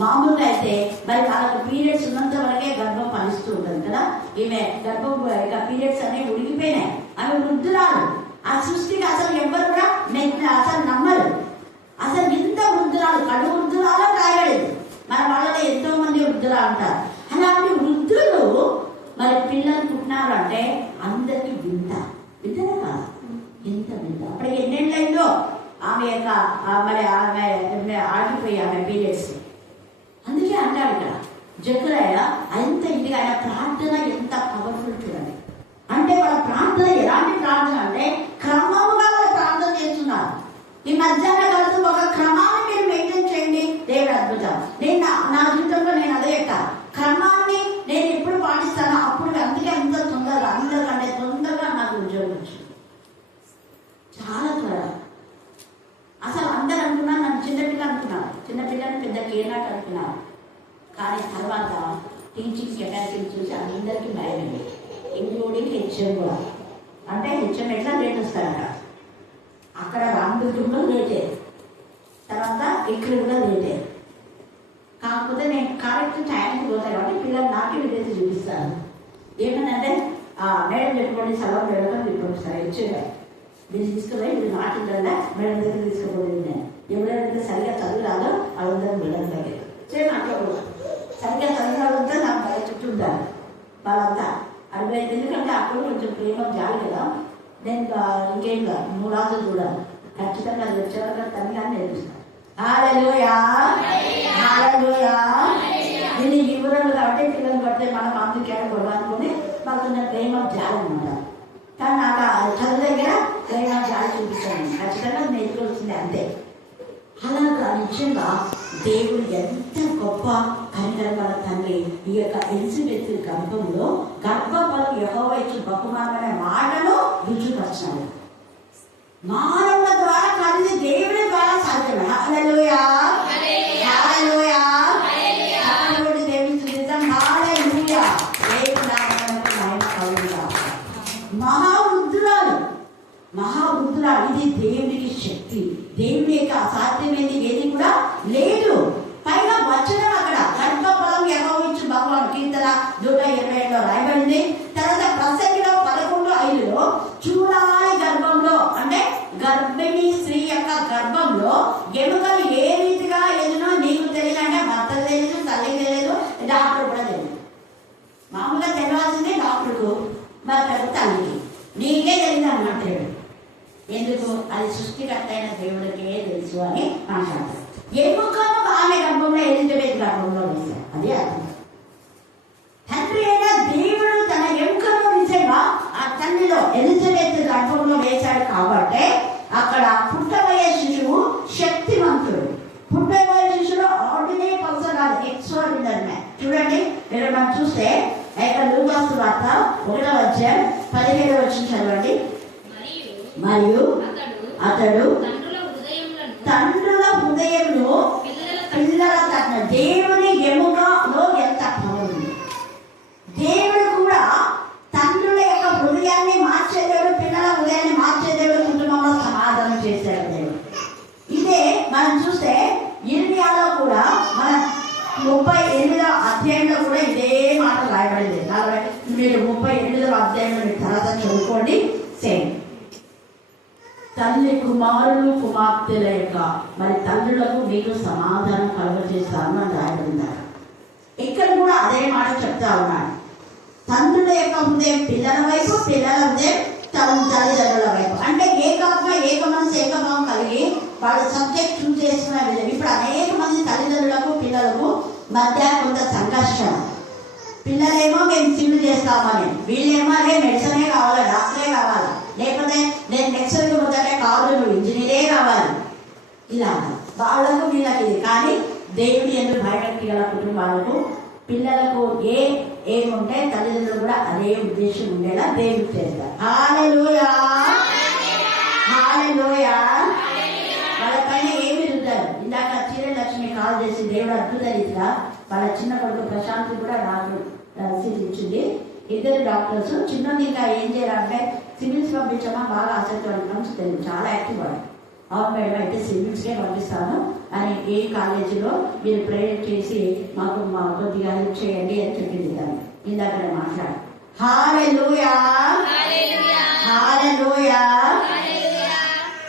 మామూలుగా అయితే మరి వాళ్ళకి పీరియడ్స్ ఉన్నంత వరకే గర్భం ఫలిస్తూ ఉంటుంది కదా. ఈమె గర్భం పీరియడ్స్ అనేవి ఉడిగిపోయినాయి. అవి వృద్ధురాలు. ఆ సృష్టికి అసలు ఎవరు కూడా అసలు నమ్మరు. అసలు ఇంత వృద్ధురాలు, కడు వృద్ధురాలు రాయబడేది. మన వాళ్ళలో ఎంతో మంది వృద్ధురాలు ఉంటారు. అలాంటి వృద్ధులు మరి పిల్లలు పుట్టినారు అంటే అందరికి వింటనే కాదు, ఎంత వింట. అప్పటికి ఎన్నెళ్ళైందో ఆమె యొక్క మరి ఆమె ఆగిపోయి ఆమె పీరియడ్స్. అందుకే అంటాడు ఇక్కడ జకరియా అంత ఇదిగా ఆయన ప్రార్థన ఎంత పవర్ఫుల్ చూడండి. అంటే వాళ్ళ ప్రార్థన ఎలాంటి ప్రార్థన అంటే క్రమముగా వాళ్ళు ప్రార్థన చేస్తున్నారు. ఈ మధ్యాహ్న కాలంలో ఒక క్రమాన్ని మీరు మెయింటైన్ చేయండి, దేవుడు అద్భుతం. నేను నా జీవితంలో నేను అదే చెప్తా, క్రమాన్ని నేను ఎప్పుడు పాటిస్తానో అప్పుడు అందుకే అంత తొందరగా, అందరికంటే తొందరగా నాకు ఉద్యోగం వచ్చింది. చాలా త్వరగా. అసలు అందరు అనుకున్నారు నన్ను చిన్నపిల్ల అనుకున్నారు, చిన్నపిల్లని పెద్ద కేనాట్ అనుకున్నారు. కానీ తర్వాత టీచింగ్ కెపాసిటీ చూసి అందరికీ భయమే, ఇంక్లూడింగ్ హెచ్ఎం కూడా. అంటే హెచ్ఎం ఎట్లా లేట్ వస్తారంట, అక్కడ రామదుర్గంలో లేటే, తర్వాత ఇక్కడ కూడా లేటే. కాకపోతే నేను కరెక్ట్ టైంకి పోతాను కాబట్టి పిల్లలు నాకే విధేయత చూపిస్తాను. ఏమనంటే మేడం పెట్టుకోండి, సలహా వెళ్ళడం మీరు పంపిస్తారు. హెచ్ఎం మీరు తీసుకుపోయి మీరు నాటిందల్లా మేడం దగ్గర తీసుకుపోలేదు. నేను ఎవరైతే సరిగా చదువు రాదో వాళ్ళందరూ మేడం దగ్గర సేమ్ అట్లా కూడా సరిగ్గా చదువు రాదంతా నాకు బయట చుట్టూ ఉండాలి వాళ్ళంతా అడిగే. ఎందుకంటే అప్పుడు కొంచెం ప్రేమ జాలి కదా. నేను ఇంకేం కాదు 3 రోజులు చూడాలి ఖచ్చితంగా. అది వచ్చేవాళ్ళ తల్లి అని నేర్పిస్తాను. హల్లెలూయా హల్లెలూయా. నేను ఈ ఊరలు కాబట్టి పిల్లలు పడితే మనం అందుకే గొడవ అనుకుని వాళ్ళకున్న ప్రేమ జాలి అనమాట. కానీ నాకు చదువు దగ్గర ప్రేమ జాలి చూపిస్తాను, ఖచ్చితంగా నేర్చుకోవాల్సిందే అంతే. అలాగా నిజంగా దేవుడు ఎంత గొప్ప కనికరగల తండ్రి. ఈ యొక్క ఎలిజబెత్ గర్భంలో గర్భఫలం యెహోవా ఇచ్చిన బహుమానమైన మాటను రుజుపరిచాడు. మానవుల ద్వారా కలిసి దేవుడి ద్వారా సాధ్యమే. హల్లెలూయా హల్లెలూయా హల్లెలూయా. దేవుని స్తుతిద్దాం. హల్లెలూయా. దేవుని నామమునకు మహిమ కలుగుగాక. మహావృద్ధురాలు ఇది దేవునికి శక్తి. దేవుని యొక్క అసాధ్యమైనది ఏది కూడా లేదు. పైగా వచనం అక్కడ గర్భఫలం యెహోవా ఇచ్చు భగవాన్ కీర్తన 127లో రాయబడింది. తర్వాత ప్రసంగిలో 11:5లో చూడాలి గర్భంలో అంటే గర్భిణీ స్త్రీ యొక్క గర్భంలో ఎముకలు ఏ రీతిగా ఎదునో నీకు తెలియదు. అంటే భర్త తెలియదు, తల్లి తెలియదు, డాక్టర్ కూడా తెలియదు. మామూలుగా తెలియాల్సింది డాక్టర్కు, భర్తకు, తల్లికి. నీకే తెలియదు అన్నమాట. ఎందుకు? అది సృష్టికర్త అయిన దేవుడికే తెలుసు అని మాట్లాడతారు. ఎముకను ఆమె గర్భంలో ఎలిజబెత్ గర్భంలో వేశారు. అదే అర్థం. ఇక్కడ మనం చూస్తే లూకా సువార్త 1వ అధ్యాయం 17వ వచనం చదవండి. మరియు అతడు తండ్రుల హృదయంలో పిల్లల తన దేవుని ఎముకలో ఎంత పవర్ ఉంది. దేవుడు కూడా తండ్రుల యొక్క హృదయాన్ని మార్చేదేవుడు, పిల్లల హృదయాన్ని మార్చేదేవుడు, కుటుంబంలో సమాధానం చేశాడు దేవుడు. ఇదే మనం చూస్తే ఇర్మియాలో కూడా మన 38వ అధ్యాయంలో కూడా ఇదే మాట రాయబడింది. మీరు 38వ అధ్యాయంలో మీరు తర్వాత చదువుకోండి. సేమ్ తల్లి కుమారులు కుమార్తెల యొక్క మరి తండ్రులకు మీకు సమాధానం కలుగజేస్తాను అని రాయబడిందారు. ఇక్కడ కూడా అదే మాట చెప్తా ఉన్నాడు. తండ్రుల యొక్క హృదయం పిల్లల వైపు, పిల్లల హృదయం తల్లిదండ్రుల వైపు. అంటే ఏకాత్మ, ఏక మనసు, ఏకభావం కలిగి వాళ్ళు సబ్జెక్ట్ చూస్ చేస్తున్న విధంగా ఇప్పుడు అనేక మంది తల్లిదండ్రులకు పిల్లలకు మధ్య కొంత సంఘర్షణ. పిల్లలేమో మేము సిమ్ చేస్తామని, వీళ్ళేమో అదే మెడిసినే కావాలి, డాక్టరే కావాలి, లేకపోతే నేను నెక్స్ట్ మొదటే కావాలి, నువ్వు ఇంజనీరే కావాలి. ఇలా వాళ్ళకు వీళ్ళకి ఇది. కానీ దేవుడి ఎందుకు భయభక్తి గల కుటుంబాలకు పిల్లలకు ఏముంటే తల్లిదండ్రులు కూడా అదే ఉద్దేశం ఉండేలా దేవుడు చేస్తారు. హల్లెలూయా, హల్లెలూయా. వాళ్ళ పైన ఏమి రుద్దారు. ఇందాక లక్ష్మి కాల్ చేసి దేవుడు అద్భుత రీతిగా వాళ్ళ చిన్న కొడుకు ప్రశాంత్ కూడా డాక్టర్ సీట్ ఇచ్చింది. 2 డాక్టర్స్. చిన్నది ఇంకా ఏం చేయాలంటే సివిల్స్ పంపించమా, బాగా ఆసక్తి పడుతున్నాం, తెలియదు, చాలా యాక్టివ్ వాడు. అవును మేడం, అయితే సివిల్స్కే పంపిస్తాను అని ఏ కాలేజీలో మీరు ప్రేయర్ చేసి మాకు కొద్దిగా హెల్ప్ చేయండి అని చెప్పింది. దాన్ని ఇందాక మాట్లాడు. హల్లెలూయా, హల్లెలూయా.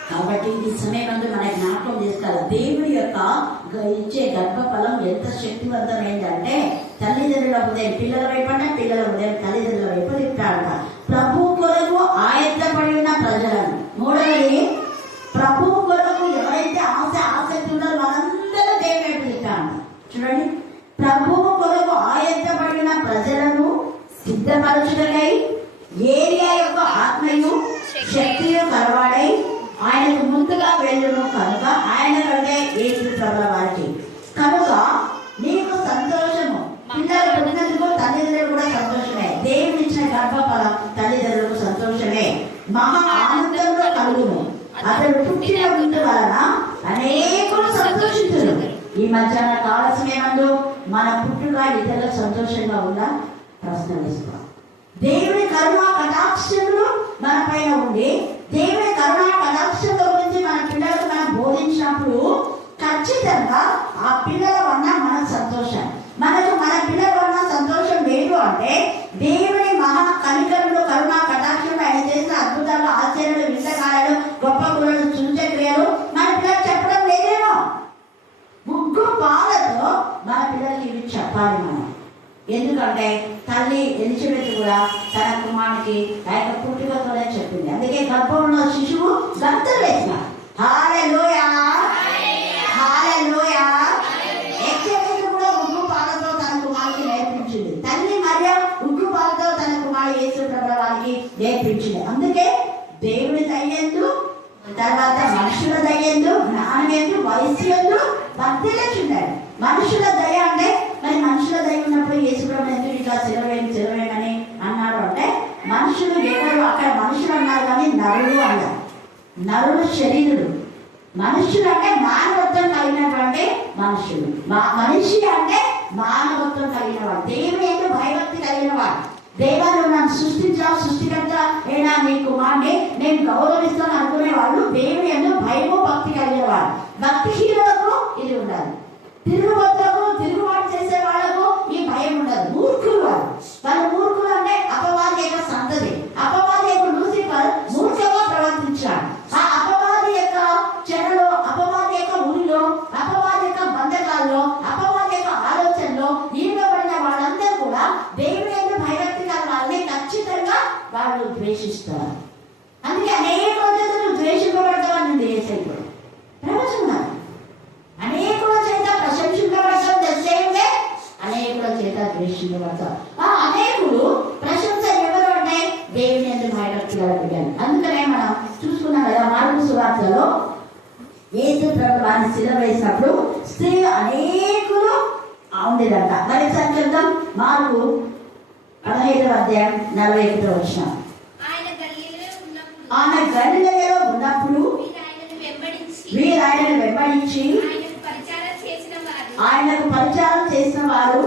కాబట్టి ఈ సమయం అంతా మన జ్ఞాపకం చేస్తారు. దేవుడి యొక్క ఇచ్చే గర్భఫలం ఎంత శక్తివంతమైందంటే తల్లిదండ్రుల హృదయం పిల్లల వైపు అంటే పిల్లల హృదయం తల్లిదండ్రుల వైపు తిప్పాడట. ప్రభు కొరకు ఆయత్తపడి ఉన్న ప్రజలను. 3వది, ప్రభు కొరకు ఎవరైతే ఆసక్తి ఉన్నారో వాళ్ళందరూ దేవుడి వైపు తిప్పాడు. చూడండి, ప్రభు కొరకు ఆయత్తపడిన ప్రజలను సిద్ధపరచుటకై ఏలియా యొక్క ఆత్మయు శక్తియు కలవాడై ఆయనకు ముందుగా వెళ్ళును కనుక ఆయన కంటే యేసు ప్రభుల వారికి కనుక నీకు సంతోషము. పిల్లలు పుట్టినందుకు తల్లిదండ్రులు కూడా సంతోషమే. దేవుడు ఇచ్చిన గర్భఫలం తల్లిదండ్రులకు సంతోషమే. మహా ఆనందంలో కలుగును. అతడు పుట్టిన ముందు వలన అనేకులు సంతోషించును. ఈ మధ్యాహ్న కాల సమయమందు మన పుట్టుక ఇతరులకు సంతోషంగా ఉందా? ప్రశ్న వేసుకోవాలి. దేవుని కరుణా కటాక్షములు మన పైన ఉండి దేవుని కరుణా కటాక్షముల గురించి మన పిల్లలకు మనం బోధించినప్పుడు ఖచ్చితంగా ఆ పిల్లల వల్ల మనకు సంతోషం. మనకు మన పిల్లల వల్ల సంతోషం లేదు అంటే దేవుని మహా కనికరులు, కరుణా కటాక్షములు, ఆయన చేసిన అద్భుతాలు, ఆశ్చర్యాలు, వింతకార్యాలు, గొప్ప కులను సూచక్రియలు మన పిల్లలు చెప్పడం లేదేమో. ముగ్గు పాలతో మన పిల్లలకి ఇవి చెప్పాలి మనం. ఎందుకంటే తల్లి ఎలిజబెత్ కూడా తన కుమారునికి ఆయన పుట్టుకతోనే చెప్పింది. అందుకే గర్భంలో శిశువు గంతులు వేసిన. హల్లెలూయా, హల్లెలూయా. ఎలిజబెత్ కూడా ఉగ్గు పాలతో తన కుమారునికి నేర్పించింది. తల్లి మరియ ఉగ్గు పాలతో తన కుమారుడు యేసు ప్రభుల వారికి నేర్పించింది. అందుకే దేవుని దయ్యందు, తర్వాత మనుషుల దయ్యందు, జ్ఞానమేందు, వయస్సు ఎందు వర్ధిల్లుచున్నాడు. మనుషుల దయ అంటే మరి మనుషుల దయ ఉన్నప్పుడు యేసుప్రభు ఎందుకు ఇట్లా సెలవేమని అన్నాడు అంటే మనుషులు ఎవరు అక్కడ మనుషులు అన్నారు కానీ నరులు అన్నారు. నరులు శరీరులు. మనుషులు అంటే మానవత్వం కలిగినటువంటి మనుషులు. మనిషి అంటే మానవత్వం కలిగిన వాడు, దేవుని ఎందు భయభక్తి కలిగిన వాడు. దేవాలు నన్ను సృష్టించా, సృష్టికర్త ఏనా నీ కుమారుని నేను గౌరవిస్తాను అనుకునే వాళ్ళు దేవుని ఎందు భయము భక్తి కలిగిన వాడు. భక్తిహీనులకు ఇది ఉండాలి. తిరుగుబోతులకు, తిరుగుబాటు చేసే వాళ్లకు ఈ భయం ఉండదు. మూర్ఖులు వాళ్ళు మూర్ఖులు అంటే అపవాది యొక్క సంతతి. అపవాది యొక్క లూసిఫర్ మూర్ఖంగా ప్రవర్తించాడు. ఆ అపవాది యొక్క చెరలో, అపవాది యొక్క ఊరిలో, అపవాది యొక్క బంధకాల్లో, అపవాది యొక్క ఆలోచనలో ఈడబడిన వాళ్ళందరూ కూడా దేవుని యొక్క భయభక్తి గల వాళ్ళని ఖచ్చితంగా వాళ్ళు ద్వేషిస్తారు. అందుకే అనేక రోజులు ద్వేషింపబడతామని దేశంలో ప్రవచనం అనేకుల చేత ప్రశంసింపబడతాం, అనేకుల చేత ద్వేషింపబడతాం. ఆ అనేకులు ప్రశంస ఎవరు అంటే దేవుని ఎందుకు భయభక్తి గల బిడ్డలు. అందుకనే మనం చూసుకున్నాం కదా మార్కు సువార్తలో యేసు ప్రభువు వారిని సిలువ వేసినప్పుడు స్త్రీలు అనేకులు ఉండేదంట. మరి చెప్తాం మార్కు 15వ అధ్యాయం 41వ వచనం. ఆయన గలిలయలో ఉన్నప్పుడు ఆయన గలిలయలో ఉన్నప్పుడు వీరు ఆయనను వెంబడించి ఆయనకు పరిచారం చేసిన వారు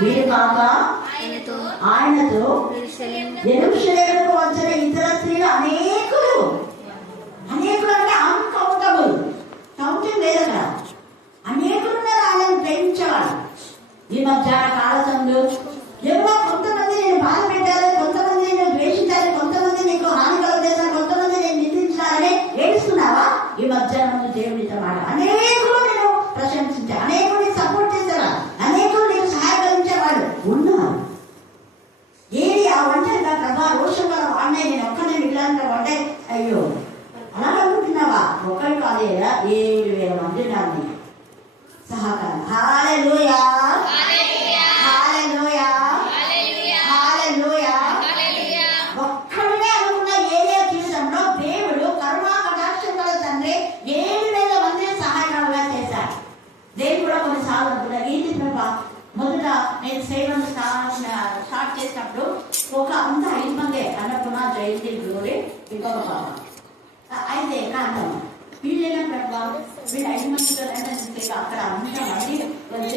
వీరు కాక ఆయనతో యెరూషలేముకు వచ్చిన ఇతర స్త్రీలు అనేకులు అంటే అన్కౌంటబుల్, కౌంటింగ్ లేదు అక్కడ. అనేకులు ఉన్నారు ఆయనను ప్రేమించేవాడు. ఈ మధ్యాహ్న కాలశంలో ఎవరో కొంతమంది నేను బాధ పెట్టారు, కొంతమంది నేను ద్వేషించారు, కొంతమంది నీకు హాని కలుగజేశారు, కొంతమంది నేను నిందించాలని ఏడుస్తున్నావా? ఈ మధ్యాహ్నం దేవుడితో మాట అనేకులు నేను ప్రశంసించాను, అనేకులు నీకు సపోర్ట్ చేసేవాడు, అనేకులు నీకు సహాయకరించేవాడు ఉన్నారు. ఏది ఆ ఒంటరిగా ప్రభా రోషం గల వాడినే నేను ఒక్కనే మిగిలిన వాడే అయ్యో అలా అనుకుంటున్నావా? ఒకరు కాదేలా 7,000 మంది నాకు సహకారం. హల్లెలూయా, హల్లెలూయా, హల్లెలూయా. ఒక్కడే అనుకున్న ఏరియా జీవితంలో దేవుడు కరుణా కటాక్షం గల తండ్రి 7,000 మందిని సహాయకాలుగా చేశాడు. దేవుడు కూడా కొన్నిసార్లు అనుకున్నా ఏంటి ప్రభా, మొదట నేను సేవను స్టార్ట్ చేసినప్పుడు ఒక అంత 5 మంది అన్నపూర్ణ, జయంతి, గ్లోరీ, ఇంకొక పాప అయితే కాంతం వీళ్ళైనా ప్రభా వీళ్ళు 5 మందితో అక్కడ అంతా మంది అంతా మంది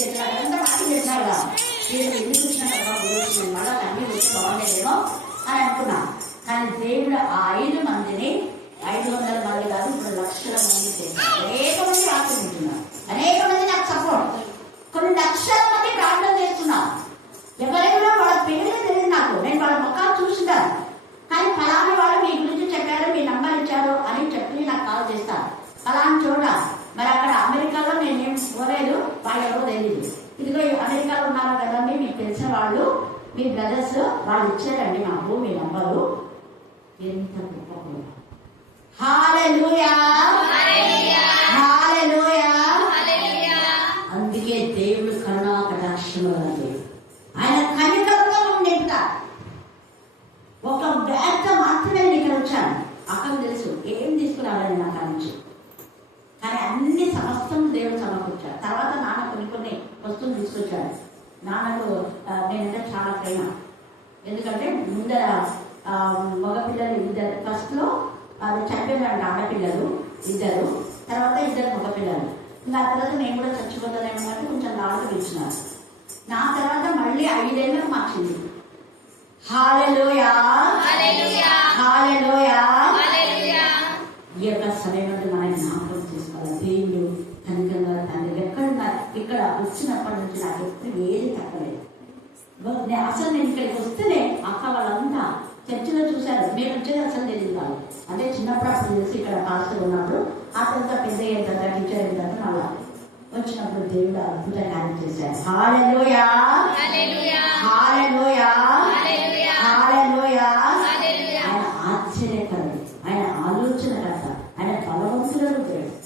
చేశారు కదా, వీళ్ళు ఎందుకు వచ్చిన మళ్ళీ అన్ని వచ్చి బాగుండేదేమో అని అనుకున్నా. కానీ దేవుడు ఆ 5 మందిని 500 మంది కాదు, ఇప్పుడు లక్షల మంది చేశారు. అనేక మంది ఆశిస్తున్నారు, అనేక మంది నాకు సపోర్ట్, కొన్ని లక్షల మంది ప్రార్థన చేస్తున్నారు. ఎవరైనా వాళ్ళ పేరు తెలియదు నాకు, నేను వాళ్ళ ముఖాలు చూసినాను. కానీ ఫలానా వాళ్ళు మీ గురించి చెప్పారు, మీ నంబర్ ఇచ్చారు అని చెప్పి నాకు కాల్ చేస్తారు. ఫలానా చోట మరి అక్కడ అమెరికాలో నేనేం పోలేదు, వాళ్ళు ఎవరో తెలియదు. ఇదిగో అమెరికాలో ఉన్నారు కదండి, మీకు తెలిసిన వాళ్ళు మీ బ్రదర్స్ వాళ్ళు ఇచ్చారండి నాకు మీ నంబరు. ఎంత గొప్ప. హల్లెలూయా, హల్లెలూయా. అందుకే దేవుడు కరుణా కటాక్షంలో ఆయన కనికరంగా నింపుతాడు. ఒక బ్యాగ్ మాత్రమే నేను ఇక్కడ వచ్చాను, అక్కడ తెలుసు ఏం తీసుకురావాలని నాకు నుంచి. కానీ అన్ని సమస్తం దేవుడు సమకూర్చాడు. తర్వాత నాన్న కొన్ని వస్తువులు తీసుకొచ్చాడు. నాన్నకు నేనంటే చాలా ప్రేమ, ఎందుకంటే ముందర మగపిల్లలు 2, ఫస్ట్లో అది చనిపోయినాడు ఆడపిల్లలు 2, తర్వాత 2 మగపిల్లలు. ఇంకా తర్వాత నేను కూడా చచ్చిపోతానేమో కొంచెం లాగా పిలిచినాను. నా తర్వాత మళ్ళీ 5 ఏళ్ళకు మార్చింది. హల్లెలూయా, హల్లెలూయా, హల్లెలూయా. ఈ యొక్క సమయంలో మనం జ్ఞాపకం చేసుకోవాలి. దేవుడు కనికంగా తండ్రి ఎక్కడున్నా ఇక్కడ వచ్చినప్పటి నుంచి నాకు ఎప్పుడు ఏది తగ్గలేదు. అసలు నేను ఇక్కడికి వస్తేనే అక్క వాళ్ళంతా చర్చిలో చూశారు, మేము వచ్చేది అసలు తెలియదు కాదు. అంటే చిన్నప్పుడు అప్పుడు తెలిసి ఇక్కడ పాస్టర్ ఉన్నప్పుడు ఆ తర్వాత పెద్ద అయిన తర్వాత టీచర్ అయిన తర్వాత మళ్ళా వచ్చినప్పుడు దేవుడు అద్భుతంగా ఆయన చేశాడు. హల్లెలూయా, హల్లెలూయా, హల్లెలూయా, హల్లెలూయా. ఆయన ఆశ్చర్యకరుడు, ఆయన ఆలోచనకర్త, ఆయన బలవంతులను దేవుడు.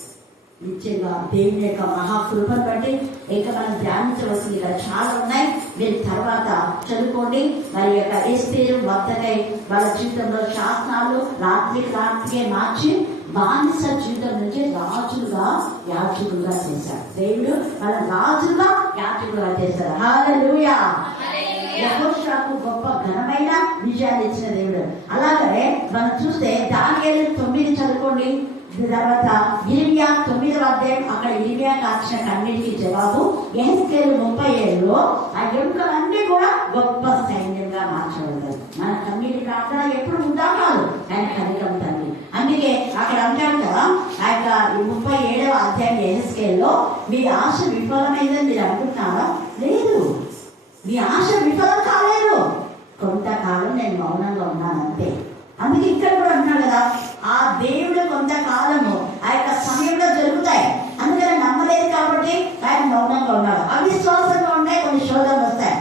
నిత్యంగా దేవుని యొక్క మహాకృపను బట్టి ఇక మనం ధ్యానించవలసింది ఇక్కడ చాలా ఉన్నాయి. మీరు తర్వాత చదువుకోండి. మరి యొక్క ఎస్తేరు వద్దకై వాళ్ళ జీవితంలో శాసనాలు రాత్రికే మార్చి బానిస జీవితం నుంచి రాజులుగా యాజకులుగా చేశారు. దేవుడు వాళ్ళ రాజులుగా యాజకులుగా చేశారు. హల్లెలూయా. యెహోషువకు గొప్ప ఘనమైన విజయాన్ని ఇచ్చిన దేవుడు. అలాగే మనం చూస్తే దానియేలు 9 చదువుకోండి. తర్వాత ఇర్మియా 9వ అధ్యాయం, అక్కడ ఇర్మియా కాచిన కన్నిటికి జవాబు. యెహెజ్కేలు 37లో ఆ ఎముకలన్నీ కూడా గొప్ప సైన్యంగా మార్చబడతాయి. మన కన్నీటి ప్రార్థన ఎప్పుడు ఉందా కాదు, ఆయన కనికరం తండ్రి. అందుకే అక్కడ అంటాడు కదా, ఆ యొక్క 37వ అధ్యాయం యెహెజ్కేలులో మీ ఆశ విఫలమైందని మీరు అనుకుంటున్నారా? లేదు, మీ ఆశ విఫలం కాలేదు. కొంతకాలం నేను మౌనంగా ఉన్నాను అంతే. అందుకే ఇక్కడ కూడా అంటున్నాడు కదా, ఆ దేవుడు కొంతకాలము ఆ యొక్క సమయంలో జరుగుతాయి. అందుకని నమ్మలేదు కాబట్టి ఆయన మౌనంగా ఉన్నాడు. అవిశ్వాసంగా ఉన్నాయి, కొన్ని శోధనలు వస్తాయి.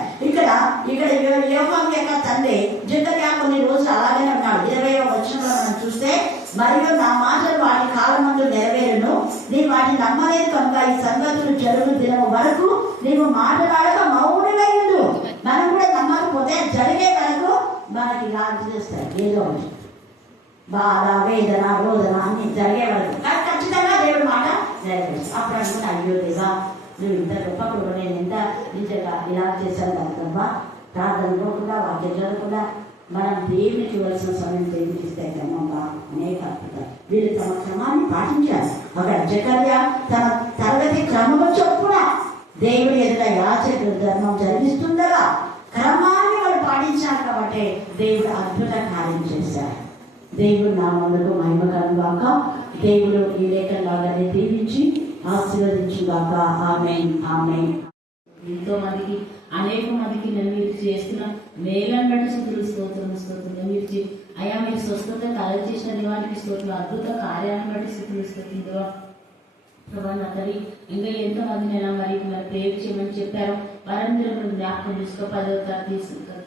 ఇక్కడ యోహాను యొక్క తండ్రి జకర్యా కొన్ని రోజులు అలాగే ఉన్నాడు. 20వ వచనంలో మనం చూస్తే, మరియు నా మాటలు వాటి కాలమందు నెరవేరును, నీవు వాటిని నమ్మలేదు కనుక ఈ సంగతులు జరుగు దినము వరకు నీవు మాట్లాడక మౌనమై ఉండు. మనం కూడా నమ్మకపోతే జరిగే వరకు మనకి లాంటి చేస్తాయి ఏదో ఒకటి, బాధ, వేదన, రోదన అన్ని జరిగే వరకు. కానీ ఖచ్చితంగా దేవుడి మాట నెరవేరుస్తాడు. అప్పుడు అనుకున్నా, అయ్యో దేవా నువ్వు ఇంత గొప్ప కృప నేను ఎంత నిజంగా ఇలా చేశాను కదా ప్రార్థనలో కూడా వాక్యం చదవకుండా మనం దేవునికి ఇవ్వాల్సిన సమయం దేవునికి ఇస్తే క్రమంగా అనేక అద్భుతాలు. వీళ్ళు తమ క్రమాన్ని పాటించారు. అక్కడ జకర్యా తన తరగతి క్రమము చొప్పున దేవుని ఎదుట యాచకుల ధర్మం జరిగిస్తుండగా క్రమాన్ని వాళ్ళు పాటించారు కాబట్టి దేవుడు అద్భుత కార్యం చేశారు. దేవుడు నా ముందుకు మహిమకరంగాక. దేవుడు ఈ లేఖలాగానే దీవించి ఆశీర్వదించుగాక. ఆమేన్ ఆమేన్. ఎంతో మందికి అనేక మందికి నేను మీరు చేస్తున్న మేలను బట్టి స్తోత్రం మీరు అయ్యా మీరు స్వస్థత కలగజేసిన దేవానికి స్తోత్రం, అద్భుత కార్యాలను బట్టి స్తోత్రం దేవా ప్రభా. నా తల్లి ఇంకా ఎంతమంది నేను మరి ప్రేర్ చేయమని చెప్పారు. వారందరూ జ్ఞాపకం చేసుకో. 10వ తరగతి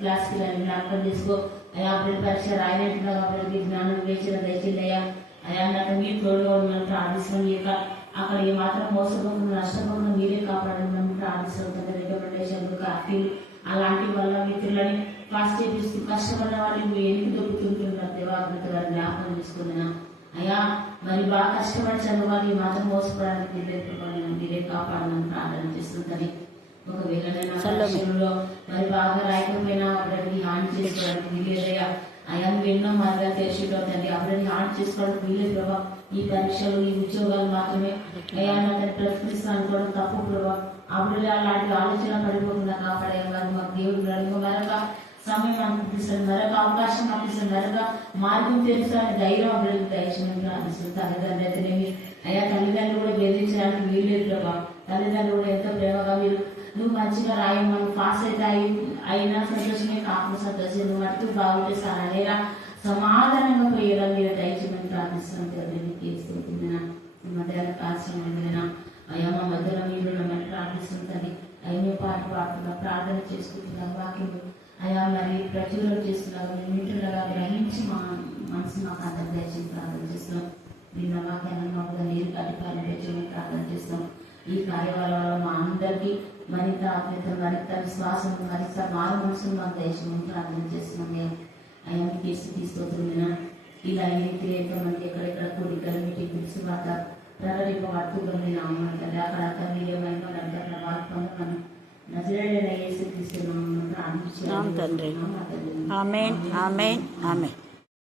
క్లాస్కి జ్ఞాపకం చేసుకో. అయ్యా అప్పుడు పరీక్ష రాయనట్టుగా అప్పటికి జ్ఞానం వేసిన దయచేయండి అయ్యా. అయ్యా నాకు మీరు తోడుగా ఉండమని ప్రార్థిస్తున్నాం. ఇక అక్కడ ఏమాత్రం మోసపోకుండా నష్టపోకుండా మీరే కాపాడని మనం ప్రార్థిస్తున్నాం. రికమెండేషన్లు కాఫీలు అలాంటి వాళ్ళ మిత్రులని పాస్ చేపిస్తూ కష్టపడిన వాళ్ళు మీరు ఎందుకు దొరుకుతుంటున్నారు దేవాగ్రత గారు జ్ఞాపకం చేసుకున్నా అయ్యా. మరి బాగా కష్టపడి చదవాలి మాత్రం మోసపడడానికి మీరే కాపాడమని ప్రార్థన చేస్తుందని. ఒకవేళ నేను మరి బాగా రాయకపోయినా అప్పటికి హాని చేసుకోవడానికి వీలేదయ్యా. అయ్యా నువ్వు ఎన్నో మార్గాలు తెరిచేటవుతుంది. అప్పుడని హాని చేసుకోవడానికి వీలేదు ప్రభా. ఈ పరీక్షలు ఈ ఉద్యోగాలు మాత్రమే అయ్యా నాకు ప్రశ్నిస్తాను అనుకోవడం తప్పు ప్రభా. అప్పుడు అలాంటి ఆలోచన పడిపోకుండా కాపాడే వారు మాకు దేవుడు అడుగు మరొక సమయం అనిపిస్తుంది, మరొక అవకాశం అనిపిస్తుంది, మరొక మార్గం తెలుస్తాను ధైర్యం అభివృద్ధి దయచేయమని అనిపిస్తుంది. తల్లిదండ్రులు అయితేనేమి అయ్యా తల్లిదండ్రులు కూడా బెదిరించడానికి వీల్లేదు ప్రభా. తల్లిదండ్రులు కూడా ఎంతో ప్రేమగా మీరు నువ్వు మంచిగా రాయమని పాస్ అయితే అయినా సంతోషమే కాకుండా సంతోషం నువ్వు మటుకు బాగుంటే సారా సమాధానంగా పోయేలా మీరు దయచేయమని ప్రార్థిస్తున్నాను. తెలుసుకుంటున్నా మధ్యాహ్నం కాల్సిన అయ్యా మా మధ్యలో మీరు నమ్మని ప్రార్థిస్తుంది. అయ్యో పాట పాడుతున్నా ప్రార్థన చేసుకుంటున్నా వాక్యం అయ్యా మరి ప్రచురణ చేస్తున్నావు. మీటర్లుగా గ్రహించి మా మనసు మాకు అందరి దయచేసి ప్రార్థన చేస్తున్నాం. నిన్న వాక్యాన్ని మాకు నీరు కట్టిపాలని పెంచమని ప్రార్థన చేస్తాం. ఈ కార్యవాల వల్ల మా అందరికీ మరింత ఆత్మీయత, మరింత విశ్వాసం, మరింత మారు మనసును మాకు దయచేయమని ప్రార్థన చేస్తున్నాం. అయ్యా మీకు తీసుకొస్తున్నా ఇలా ఎంతమంది ఎక్కడెక్కడ కోరికల మీటింగ్ పిలిచి వాత ప్రకటింపబడుతుంది నామంటే అక్కడ మీరేమైనా ప్రభావం మనం నజరేడైన యేసు క్రీస్తు నామమున ప్రార్థించున్నాము తండ్రి. ఆమేన్ ఆమేన్ ఆమేన్.